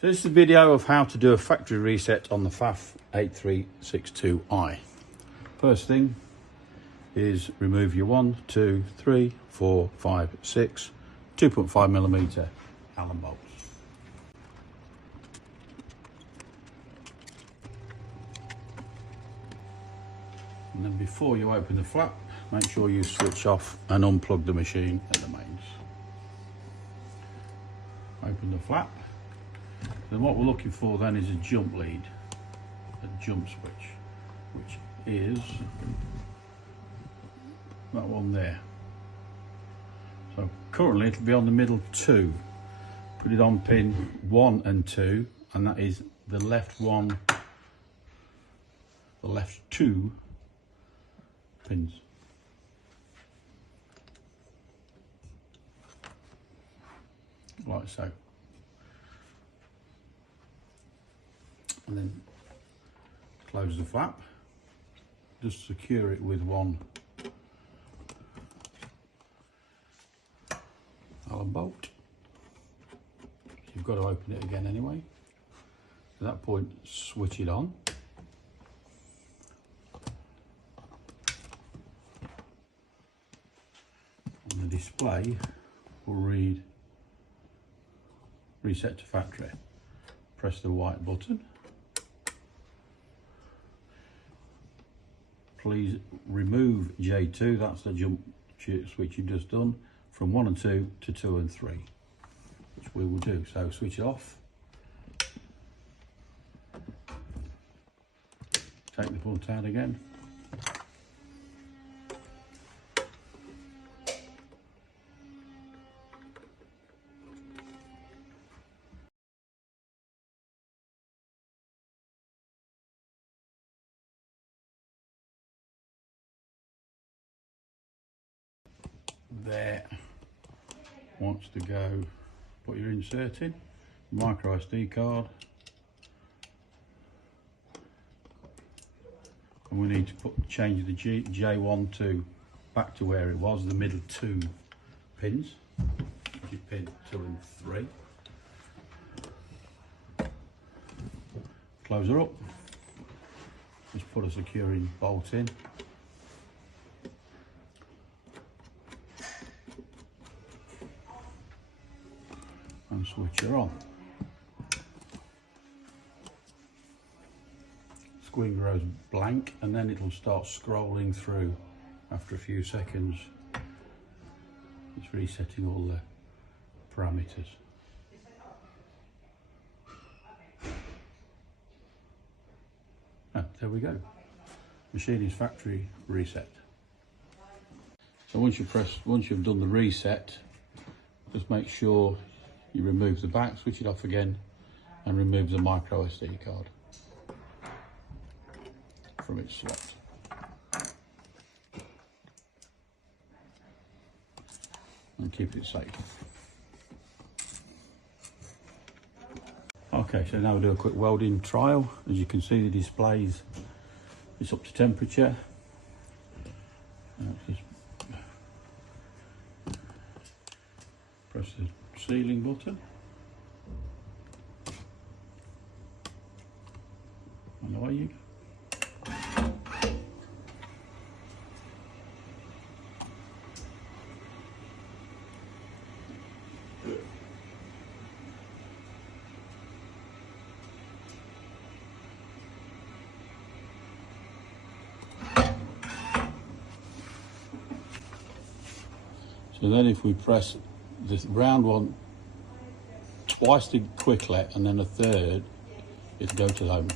So this is a video of how to do a factory reset on the Pfaff 8362i. First thing is remove your 1, 2, 3, 4, 5, 6 2.5mm Allen bolts. And then before you open the flap, make sure you switch off and unplug the machine at the mains. Open the flap. Then what we're looking for then is a jump lead, a jump switch, which is that one there. So currently it'll be on the middle 2. Put it on pin 1 and 2, and that is the left 1, the left 2 pins. Like so. And then close the flap, just secure it with one Allen bolt. You've got to open it again anyway. At that point, switch it on. And the display will read reset to factory. Press the white button. Please remove J2, that's the jump switch you've just done, from 1 and 2 to 2 and 3, which we will do. So switch it off, take the bolt out again, there. Wants to go, put your insert in, micro SD card, and we need to change the J1 to back to where it was, the middle 2 pins, which is pin 2 and 3. Close her up, just put a securing bolt in. And switch her on. Screen goes blank and then it'll start scrolling through after a few seconds. It's resetting all the parameters. There we go. Machine is factory reset. So once you've done the reset, just make sure you remove the back, switch it off again, and remove the micro SD card from its slot. And keep it safe. Okay, so now we'll do a quick welding trial. As you can see, the displays, it's up to temperature. Just press the sealing button, and away you go. So then if we press this round one twice quickly and then a third, it'll go to home.